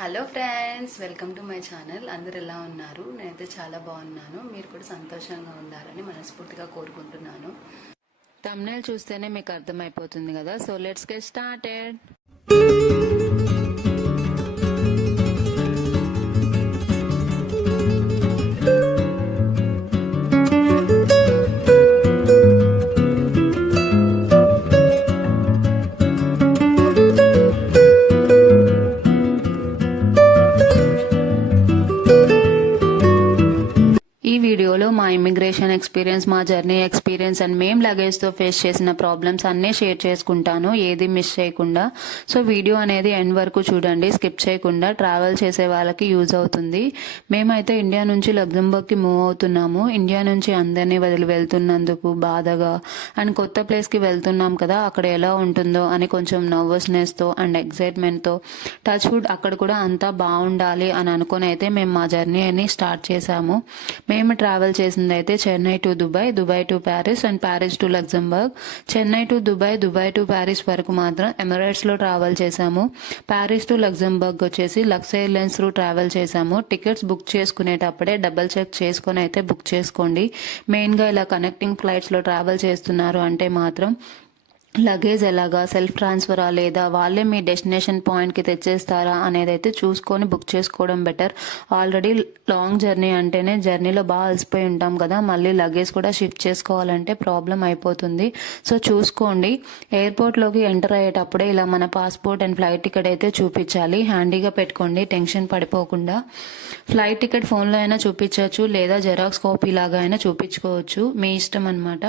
Hello friends, welcome to my channel. అందరు ఎలా ఉన్నారు? నేనైతే చాలా బాగున్నాను. మీరు కూడా సంతోషంగా ఉండాలని మనస్ఫూర్తిగా కోరుకుంటున్నాను. థంబ్నెయిల్ చూస్తేనే మీకు అర్థమైపోతుంది కదా. So let's get started. ఈ వీడియోలో మా ఇమిగ్రేషన్ ఎక్స్పీరియన్స్, మా జర్నీ ఎక్స్పీరియన్స్ అండ్ మేము లగేజ్తో ఫేస్ చేసిన ప్రాబ్లమ్స్ అన్నీ షేర్ చేసుకుంటాను, ఏది మిస్ చేయకుండా. సో వీడియో అనేది ఎండ్ వరకు చూడండి, స్కిప్ చేయకుండా. ట్రావెల్ చేసే వాళ్ళకి యూజ్ అవుతుంది. మేమైతే ఇండియా నుంచి లగ్జంబర్గ్కి మూవ్ అవుతున్నాము. ఇండియా నుంచి అందరినీ వదిలి వెళ్తున్నందుకు బాధగా అండ్ కొత్త ప్లేస్కి వెళ్తున్నాం కదా, అక్కడ ఎలా ఉంటుందో అని కొంచెం నర్వస్నెస్తో అండ్ ఎక్సైట్మెంట్తో, టచ్ వుడ్ అక్కడ కూడా అంతా బాగుండాలి అని అనుకుని అయితే మేము మా జర్నీ అని స్టార్ట్ చేశాము. మేము ట్రావెల్ చేసింది అయితే Chennai to Dubai, Dubai to Paris and Paris to Luxembourg. Chennai to Dubai, Dubai to Paris వరకు మాత్రం ఎమిరేట్స్లో ట్రావెల్ చేశాము. ప్యారిస్ టు లగ్జంబర్గ్ వచ్చేసి లక్స్ ఎయిర్లైన్స్ త్రూ ట్రావెల్ చేశాము. టికెట్స్ బుక్ చేసుకునేటప్పుడే డబల్ చెక్ చేసుకుని అయితే బుక్ చేసుకోండి. మెయిన్గా ఇలా కనెక్టింగ్ ఫ్లైట్స్లో ట్రావెల్ చేస్తున్నారు అంటే మాత్రం లగేజ్ ఎలాగా, సెల్ఫ్ ట్రాన్స్ఫరా లేదా వాళ్ళే మీ డెస్టినేషన్ పాయింట్కి తెచ్చేస్తారా అనేది అయితే చూసుకొని బుక్ చేసుకోవడం బెటర్. ఆల్రెడీ లాంగ్ జర్నీ అంటేనే జర్నీలో బాగా అలసిపోయి ఉంటాం కదా, మళ్ళీ లగేజ్ కూడా షిఫ్ట్ చేసుకోవాలంటే ప్రాబ్లం అయిపోతుంది. సో చూసుకోండి. ఎయిర్పోర్ట్లోకి ఎంటర్ అయ్యేటప్పుడే ఇలా మన పాస్పోర్ట్ అండ్ ఫ్లైట్ టికెట్ అయితే చూపించాలి. హ్యాండీగా పెట్టుకోండి, టెన్షన్ పడిపోకుండా. ఫ్లైట్ టికెట్ ఫోన్లో అయినా చూపించవచ్చు లేదా జెరాక్స్ కాపీ లాగా అయినా చూపించుకోవచ్చు, మీ ఇష్టం అనమాట.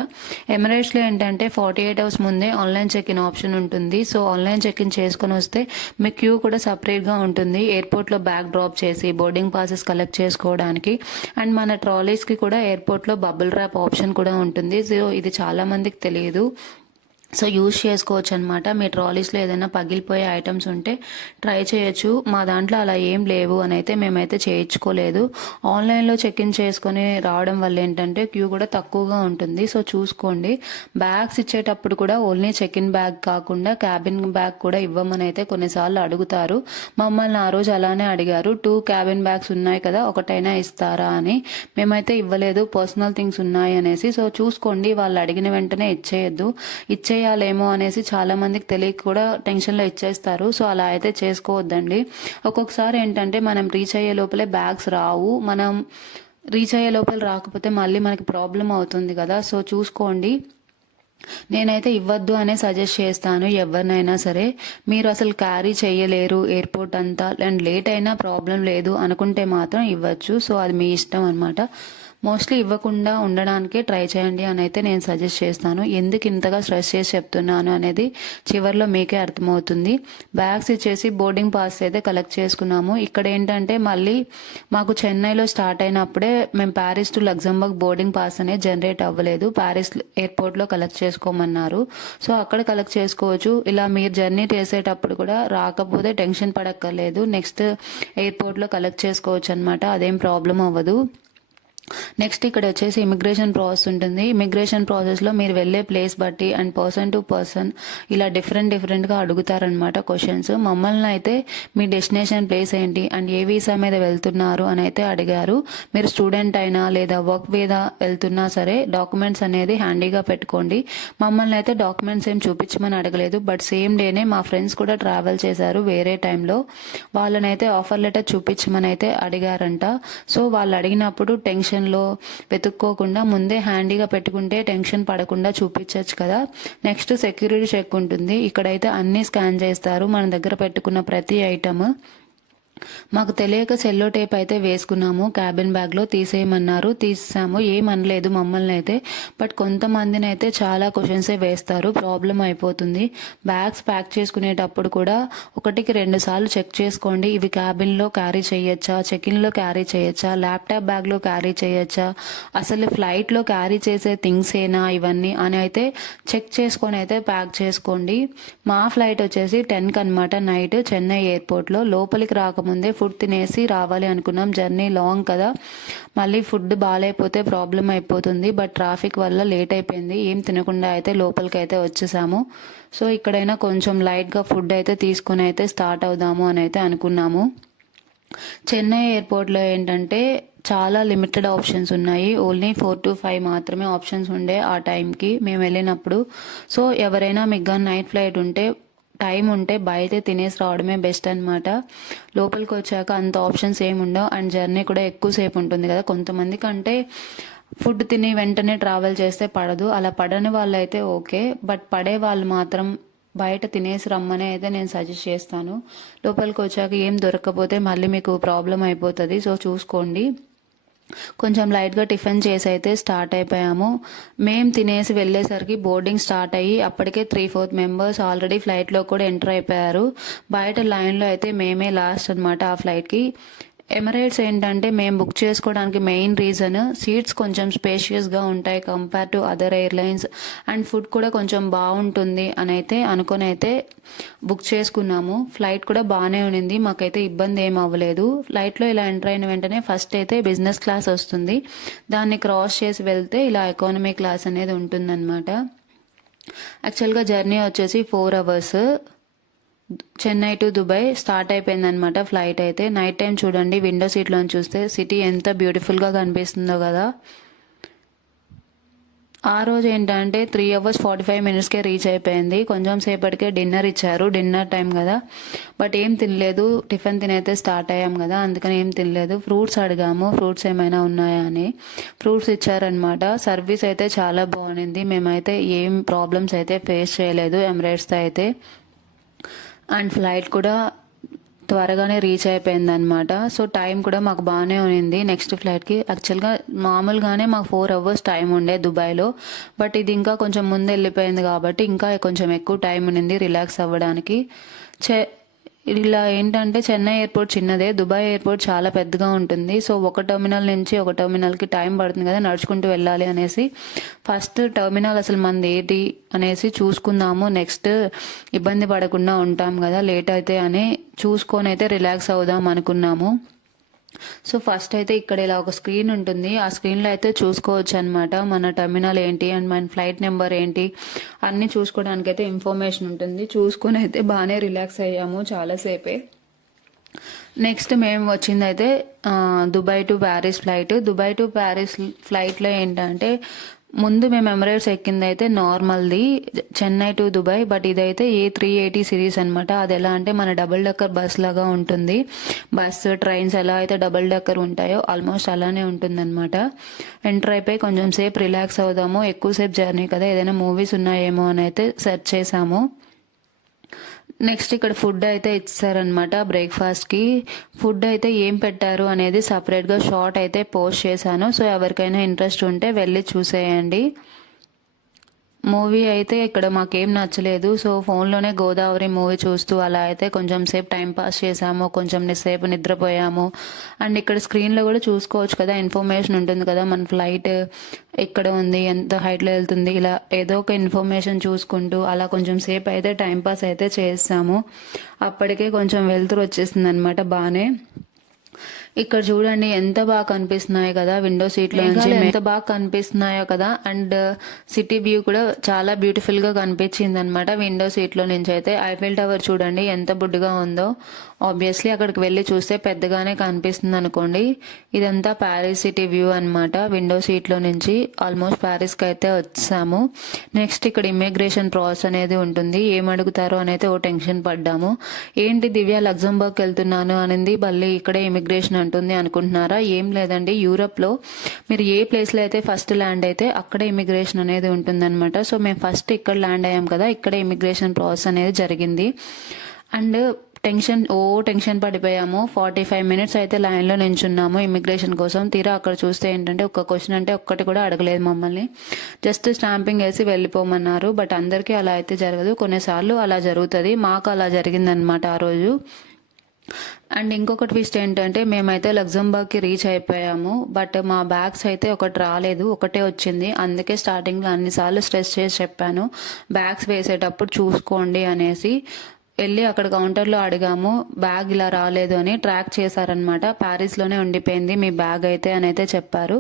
ఎమిరేట్స్లో ఏంటంటే 48 hours ముందే ఆన్లైన్ చెక్ ఇన్ ఆప్షన్ ఉంటుంది. సో ఆన్లైన్ చెక్ ఇన్ చేసుకుని వస్తే మీ క్యూ కూడా సపరేట్గా ఉంటుంది. ఎయిర్పోర్ట్లో బ్యాగ్ డ్రాప్ చేసి బోర్డింగ్ పాసెస్ కలెక్ట్ చేసుకోవడానికి అండ్ మన ట్రాలీస్కి కూడా ఎయిర్పోర్ట్లో బబుల్ ర్యాప్ ఆప్షన్ కూడా ఉంటుంది. సో ఇది చాలా మందికి తెలియదు. సో యూజ్ చేసుకోవచ్చు అనమాట. మీ ట్రాలీస్లో ఏదైనా పగిలిపోయే ఐటమ్స్ ఉంటే ట్రై చేయొచ్చు. మా దాంట్లో అలా ఏం లేవు అని అయితే మేమైతే చేయించుకోలేదు. ఆన్లైన్లో చెక్ ఇన్ చేసుకొని రావడం వల్ల ఏంటంటే క్యూ కూడా తక్కువగా ఉంటుంది. సో చూసుకోండి. బ్యాగ్స్ ఇచ్చేటప్పుడు కూడా ఓన్లీ చెక్ ఇన్ బ్యాగ్ కాకుండా క్యాబిన్ బ్యాగ్ కూడా ఇవ్వమని అయితే కొన్నిసార్లు అడుగుతారు. మమ్మల్ని ఆ రోజు అలానే అడిగారు, 2 క్యాబిన్ బ్యాగ్స్ ఉన్నాయి కదా, ఒకటైనా ఇస్తారా అని. మేమైతే ఇవ్వలేదు, పర్సనల్ థింగ్స్ ఉన్నాయి అనేసి. సో చూసుకోండి, వాళ్ళు అడిగిన వెంటనే ఇచ్చేయద్దు. ఇచ్చేయాలేమో అనేసి చాలా మందికి తెలియక కూడా టెన్షన్లో ఇచ్చేస్తారు. సో అలా అయితే చేసుకోవద్దండి. ఒక్కొక్కసారి ఏంటంటే మనం రీచ్ అయ్యే లోపలే బ్యాగ్స్ రావు. మనం రీచ్ అయ్యే లోపల రాకపోతే మళ్ళీ మనకి ప్రాబ్లం అవుతుంది కదా. సో చూసుకోండి. నేనైతే ఇవ్వద్దు అనే సజెస్ట్ చేస్తాను ఎవరినైనా సరే. మీరు అసలు క్యారీ చేయలేరు ఎయిర్పోర్ట్ అంతా అండ్ లేట్ అయినా ప్రాబ్లం లేదు అనుకుంటే మాత్రం ఇవ్వచ్చు. సో అది మీ ఇష్టం అనమాట. మోస్ట్లీ ఇవ్వకుండా ఉండడానికే ట్రై చేయండి అని అయితే నేను సజెస్ట్ చేస్తాను. ఎందుకు ఇంతగా స్ట్రెస్ చేసి చెప్తున్నాను అనేది చివరిలో మీకే అర్థమవుతుంది. బ్యాగ్స్ ఇచ్చేసి బోర్డింగ్ పాస్ అయితే కలెక్ట్ చేసుకున్నాము. ఇక్కడ ఏంటంటే మళ్ళీ మాకు చెన్నైలో స్టార్ట్ అయినప్పుడే మేము Paris to Luxembourg boarding pass అనేది జనరేట్ అవ్వలేదు. ప్యారిస్ ఎయిర్పోర్ట్లో కలెక్ట్ చేసుకోమన్నారు. సో అక్కడ కలెక్ట్ చేసుకోవచ్చు. ఇలా మీరు జర్నీ చేసేటప్పుడు కూడా రాకపోతే టెన్షన్ పడక్కర్లేదు, నెక్స్ట్ ఎయిర్పోర్ట్లో కలెక్ట్ చేసుకోవచ్చు అనమాట. అదేం ప్రాబ్లం అవ్వదు. నెక్స్ట్ ఇక్కడ వచ్చేసి ఇమిగ్రేషన్ ప్రాసెస్ ఉంటుంది. ఇమిగ్రేషన్ ప్రాసెస్లో మీరు వెళ్ళే ప్లేస్ బట్టి అండ్ పర్సన్ టు పర్సన్ ఇలా డిఫరెంట్గా అడుగుతారనమాట క్వశ్చన్స్. మమ్మల్ని అయితే మీ డెస్టినేషన్ ప్లేస్ ఏంటి అండ్ ఏ వీసా మీద వెళ్తున్నారు అని అయితే అడిగారు. మీరు స్టూడెంట్ అయినా లేదా వర్క్ మీద వెళ్తున్నా సరే డాక్యుమెంట్స్ అనేది హ్యాండీగా పెట్టుకోండి. మమ్మల్ని అయితే డాక్యుమెంట్స్ ఏం చూపించమని అడగలేదు, బట్ సేమ్ డేనే మా ఫ్రెండ్స్ కూడా ట్రావెల్ చేశారు వేరే టైంలో. వాళ్ళనైతే ఆఫర్ లెటర్ చూపించమని అయితే అడిగారంట. సో వాళ్ళు అడిగినప్పుడు టెన్షన్లో వెతుక్కోకుండా ముందే హ్యాండీగా పెట్టుకుంటే టెన్షన్ పడకుండా చూపించవచ్చు కదా. నెక్స్ట్ సెక్యూరిటీ చెక్ ఉంటుంది. ఇక్కడైతే అన్నీ స్కాన్ చేస్తారు, మన దగ్గర పెట్టుకున్న ప్రతి ఐటమ్. మాకు తెలియక సెల్లో టేప్ అయితే వేసుకున్నాము. క్యాబిన్ బ్యాగ్లో తీసేయమన్నారు, తీసాము. ఏమనలేదు మమ్మల్ని అయితే. బట్ కొంతమందిని అయితే చాలా క్వశ్చన్సే వేస్తారు, ప్రాబ్లం అయిపోతుంది. బ్యాగ్స్ ప్యాక్ చేసుకునేటప్పుడు కూడా 1కి 2 సార్లు చెక్ చేసుకోండి. ఇవి క్యాబిన్లో క్యారీ చేయొచ్చా, చెకిన్లో క్యారీ చేయొచ్చా, ల్యాప్టాప్ బ్యాగ్లో క్యారీ చేయొచ్చా, అసలు ఫ్లైట్లో క్యారీ చేసే థింగ్స్ ఏనా ఇవన్నీ అని అయితే చెక్ చేసుకొని అయితే ప్యాక్ చేసుకోండి. మా ఫ్లైట్ వచ్చేసి 10కి అనమాట నైట్ చెన్నై ఎయిర్పోర్ట్లో. లోపలికి రాకముందే ఫుడ్ తినేసి రావాలి అనుకున్నాం. జర్నీ లాంగ్ కదా, మళ్ళీ ఫుడ్ బాగాలేకపోతే ప్రాబ్లం అయిపోతుంది. బట్ ట్రాఫిక్ వల్ల లేట్ అయిపోయింది. ఏం తినకుండా అయితే లోపలికి అయితే వచ్చేసాము. సో ఇక్కడైనా కొంచెం లైట్గా ఫుడ్ అయితే తీసుకొని అయితే స్టార్ట్ అవుదాము అని అయితే అనుకున్నాము. చెన్నై ఎయిర్పోర్ట్లో ఏంటంటే చాలా లిమిటెడ్ ఆప్షన్స్ ఉన్నాయి. ఓన్లీ 4 to 5 మాత్రమే ఆప్షన్స్ ఉండే ఆ టైంకి మేము వెళ్ళినప్పుడు. సో ఎవరైనా మీకు కానీ నైట్ ఫ్లైట్ ఉంటే టైం ఉంటే బయట తినేసి రావడమే బెస్ట్ అనమాట. లోపలికి వచ్చాక అంత ఆప్షన్స్ ఏమి ఉండవు అండ్ జర్నీ కూడా ఎక్కువసేపు ఉంటుంది కదా. కొంతమందికి అంటే ఫుడ్ తిని వెంటనే ట్రావెల్ చేస్తే పడదు, అలా పడని వాళ్ళు అయితే ఓకే, బట్ పడే వాళ్ళు మాత్రం బయట తినేసి రమ్మని అయితే నేను సజెస్ట్ చేస్తాను. లోపలికి వచ్చాక ఏం దొరకకపోతే మళ్ళీ మీకు ప్రాబ్లం అయిపోతుంది. సో చూసుకోండి. కొంచెం లైట్గా టిఫిన్ చేసి అయితే స్టార్ట్ అయిపోయాము. మేము తినేసి వెళ్ళేసరికి బోర్డింగ్ స్టార్ట్ అయ్యి అప్పటికే 3/4 మెంబర్స్ ఆల్రెడీ ఫ్లైట్లో కూడా ఎంటర్ అయిపోయారు. బయట లైన్లో అయితే మేమే లాస్ట్ అనమాట ఆ ఫ్లైట్కి. ఎమిరేట్స్ ఏంటంటే మేము బుక్ చేసుకోవడానికి మెయిన్ రీజన్ సీట్స్ కొంచెం స్పేషియస్గా ఉంటాయి compare to other airlines and food కూడా కొంచెం బాగుంటుంది అని అయితే అనుకొని అయితే బుక్ చేసుకున్నాము. ఫ్లైట్ కూడా బాగానే ఉండింది, మాకైతే ఇబ్బంది ఏం అవ్వలేదు. ఫ్లైట్లో ఇలా ఎంటర్ అయిన వెంటనే ఫస్ట్ అయితే బిజినెస్ క్లాస్ వస్తుంది, దాన్ని క్రాస్ చేసి వెళ్తే ఇలా ఎకానమీ క్లాస్ అనేది ఉంటుందన్నమాట. యాక్చువల్గా జర్నీ వచ్చేసి 4 hours. Chennai to Dubai start అయిపోయింది అనమాట ఫ్లైట్ అయితే. నైట్ టైం చూడండి, విండో సీట్లో చూస్తే సిటీ ఎంత బ్యూటిఫుల్గా కనిపిస్తుందో కదా. ఆ రోజు ఏంటంటే 3 hours 45 minutesకే రీచ్ అయిపోయింది. కొంచెం సేపటికే డిన్నర్ ఇచ్చారు, డిన్నర్ టైం కదా, బట్ ఏం తినలేదు. టిఫిన్ తినైతే స్టార్ట్ అయ్యాం కదా, అందుకని ఏం తినలేదు. ఫ్రూట్స్ అడిగాము, ఫ్రూట్స్ ఏమైనా ఉన్నాయా అని. ఫ్రూట్స్ ఇచ్చారనమాట. సర్వీస్ అయితే చాలా బాగుంది, మేమైతే ఏం ప్రాబ్లమ్స్ అయితే ఫేస్ చేయలేదు ఎమిరేట్స్తో అయితే. అండ్ ఫ్లైట్ కూడా త్వరగానే రీచ్ అయిపోయింది అనమాట. సో టైం కూడా మాకు బాగానే ఉంది నెక్స్ట్ ఫ్లైట్కి. యాక్చువల్గా మామూలుగానే మాకు 4 hours టైం ఉండే దుబాయ్లో, బట్ ఇది ఇంకా కొంచెం ముందు వెళ్ళిపోయింది కాబట్టి ఇంకా కొంచెం ఎక్కువ టైం ఉండింది రిలాక్స్ అవ్వడానికి. ఇలా ఏంటంటే చెన్నై ఎయిర్పోర్ట్ చిన్నదే, దుబాయ్ ఎయిర్పోర్ట్ చాలా పెద్దగా ఉంటుంది. సో ఒక టెర్మినల్ నుంచి ఒక టెర్మినల్కి టైం పడుతుంది కదా, నడుచుకుంటూ వెళ్ళాలి అనేసి ఫస్ట్ టెర్మినల్ అసలు మనది ఏంటి అనేసి చూసుకుందాము, నెక్స్ట్ ఇబ్బంది పడకుండా ఉంటాం కదా లేట్ అయితే అని చూసుకొని అయితే రిలాక్స్ అవుదాం అనుకున్నాము. సో ఫస్ట్ అయితే ఇక్కడ ఇలా ఒక స్క్రీన్ ఉంటుంది, ఆ స్క్రీన్లో అయితే చూసుకోవచ్చు అనమాట మన టెర్మినల్ ఏంటి అండ్ మన ఫ్లైట్ నెంబర్ ఏంటి అన్నీ చూసుకోవడానికి అయితే ఇన్ఫర్మేషన్ ఉంటుంది. చూసుకొని అయితే బాగానే రిలాక్స్ అయ్యాము చాలాసేపే. నెక్స్ట్ మేము వచ్చింది అయితే Dubai to Paris flight. Dubai to Paris ఫ్లైట్లో ఏంటంటే ముందు మేము ఎమిరేట్స్ ఎక్కింది అయితే నార్మల్ది చెన్నై టు దుబాయ్, బట్ ఇదైతే A380 సిరీస్ అనమాట. అది ఎలా అంటే మన డబుల్ డెక్కర్ బస్ లాగా ఉంటుంది. బస్సు ట్రైన్స్ ఎలా అయితే డబుల్ డెక్కర్ ఉంటాయో ఆల్మోస్ట్ అలానే ఉంటుందన్నమాట. ఎంటర్ అయిపోయి కొంచెం సేపు రిలాక్స్ అవుదాము, ఎక్కువసేపు జర్నీ కదా, ఏదైనా మూవీస్ ఉన్నాయేమో అని అయితే సెర్చ్ చేసాము. నెక్స్ట్ ఇక్కడ ఫుడ్ అయితే ఇచ్చారనమాట బ్రేక్ఫాస్ట్కి. ఫుడ్ అయితే ఏం పెట్టారు అనేది సపరేట్గా షార్ట్ అయితే పోస్ట్ చేశాను. సో ఎవరికైనా ఇంట్రెస్ట్ ఉంటే వెళ్ళి చూసేయండి. మూవీ అయితే ఇక్కడ మాకేం నచ్చలేదు. సో ఫోన్లోనే గోదావరి మూవీ చూస్తూ అలా అయితే కొంచెం సేపు టైం పాస్ చేసాము, కొంచెం సేపు నిద్రపోయాము. అండ్ ఇక్కడ స్క్రీన్లో కూడా చూసుకోవచ్చు కదా, ఇన్ఫర్మేషన్ ఉంటుంది కదా మన ఫ్లైట్ ఎక్కడ ఉంది, ఎంత హైట్లో వెళ్తుంది, ఇలా ఏదో ఒక ఇన్ఫర్మేషన్ చూసుకుంటూ అలా కొంచెం సేపు అయితే టైం పాస్ అయితే చేస్తాము. అప్పటికే కొంచెం వెళ్తురు వచ్చేసింది అనమాట బాగానే. ఇక్కడ చూడండి ఎంత బాగా కనిపిస్తున్నాయో కదా, విండో సీట్ లో నుంచి ఎంత బాగా కనిపిస్తున్నాయో కదా. అండ్ సిటీ వ్యూ కూడా చాలా బ్యూటిఫుల్ గా కనిపించింది అనమాట విండో సీట్ లో నుంచి అయితే. ఐఫిల్ టవర్ చూడండి ఎంత బుడ్డుగా ఉందో. ఆబ్వియస్లీ అక్కడికి వెళ్ళి చూస్తే పెద్దగానే కనిపిస్తుంది అనుకోండి. ఇదంతా ప్యారిస్ సిటీ వ్యూ అనమాట విండో సీట్ లో నుంచి. ఆల్మోస్ట్ ప్యారిస్ కి అయితే వచ్చాము. నెక్స్ట్ ఇక్కడ ఇమిగ్రేషన్ ప్రాసెస్ అనేది ఉంటుంది, ఏమడుగుతారో అని అయితే ఓ టెన్షన్ పడ్డాము. ఏంటి దివ్య లగ్జంబర్గ్ వెళ్తున్నాను అనింది, మళ్ళీ ఇక్కడే ఇమిగ్రేషన్ అంటుంది అనుకుంటున్నారా? ఏం లేదండి, యూరోప్ లో మీరు ఏ ప్లేస్ లో అయితే ఫస్ట్ ల్యాండ్ అయితే అక్కడే ఇమిగ్రేషన్ అనేది ఉంటుంది అనమాట. సో మేము ఫస్ట్ ఇక్కడ ల్యాండ్ అయ్యాం కదా, ఇక్కడే ఇమిగ్రేషన్ ప్రాసెస్ అనేది జరిగింది. అండ్ టెన్షన్ పడిపోయాము. 45 minutes అయితే లైన్ లో నించున్నాము ఇమిగ్రేషన్ కోసం. తీరా అక్కడ చూస్తే ఏంటంటే ఒక్క క్వశ్చన్ అంటే ఒక్కటి కూడా అడగలేదు మమ్మల్ని, జస్ట్ స్టాంపింగ్ వేసి వెళ్ళిపోమన్నారు. బట్ అందరికీ అలా అయితే జరగదు, కొన్నిసార్లు అలా జరుగుతుంది. మాకు అలా జరిగిందనమాట ఆ రోజు. అండ్ ఇంకొక ట్విస్ట్ ఏంటంటే మేమైతే లగ్జంబర్గ్కి రీచ్ అయిపోయాము, బట్ మా బ్యాగ్స్ అయితే ఒకటి రాలేదు, ఒకటే వచ్చింది. అందుకే స్టార్టింగ్లో అన్నిసార్లు స్ట్రెస్ చేసి చెప్పాను బ్యాగ్స్ వేసేటప్పుడు చూసుకోండి అనేసి. వెళ్ళి అక్కడ కౌంటర్లో అడిగాము, బ్యాగ్ ఇలా రాలేదు అని. ట్రాక్ చేశారనమాట. ప్యారిస్లోనే ఉండిపోయింది మీ బ్యాగ్ అయితే అని అయితే చెప్పారు.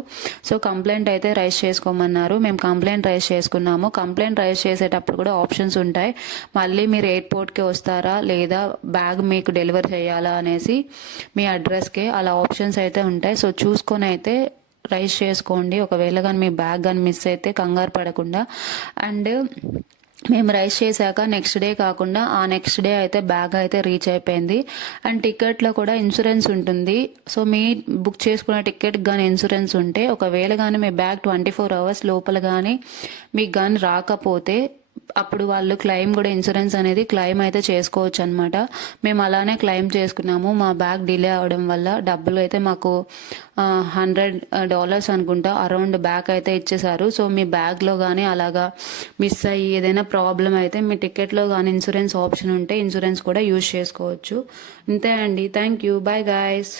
సో కంప్లైంట్ అయితే రైజ్ చేసుకోమన్నారు. మేము కంప్లైంట్ రైజ్ చేసుకున్నాము. కంప్లైంట్ రైజ్ చేసేటప్పుడు కూడా ఆప్షన్స్ ఉంటాయి, మళ్ళీ మీరు ఎయిర్పోర్ట్కి వస్తారా లేదా బ్యాగ్ మీకు డెలివరీ చేయాలా అనేసి మీ అడ్రస్కి, అలా ఆప్షన్స్ అయితే ఉంటాయి. సో చూసుకొని అయితే రైజ్ చేసుకోండి. ఒకవేళ కానీ మీ బ్యాగ్ కానీ మిస్ అయితే కంగారు పడకుండా. అండ్ మేము రైజ్ చేశాక నెక్స్ట్ డే కాకుండా ఆ నెక్స్ట్ డే అయితే బ్యాగ్ అయితే రీచ్ అయిపోయింది. అండ్ టికెట్లో కూడా ఇన్సూరెన్స్ ఉంటుంది. సో మీ బుక్ చేసుకున్న టికెట్ కానీ ఇన్సూరెన్స్ ఉంటే, ఒకవేళ కానీ మీ బ్యాగ్ 24 hours లోపల కానీ మీకు కానీ రాకపోతే అప్పుడు వాళ్ళు క్లెయిమ్ కూడా, ఇన్సూరెన్స్ అనేది క్లెయిమ్ అయితే చేసుకోవచ్చు అనమాట. మేము అలానే క్లెయిమ్ చేసుకున్నాము. మా బ్యాగ్ డిలే అవడం వల్ల డబ్బులు అయితే మాకు $100 అనుకుంటా అరౌండ్ బ్యాగ్ అయితే ఇచ్చేసారు. సో మీ బ్యాగ్లో కానీ అలాగా మిస్ అయ్యి ఏదైనా ప్రాబ్లం అయితే మీ టికెట్లో కానీ ఇన్సూరెన్స్ ఆప్షన్ ఉంటే ఇన్సూరెన్స్ కూడా యూజ్ చేసుకోవచ్చు. ఇంతే అండి. Thank you. Bye guys.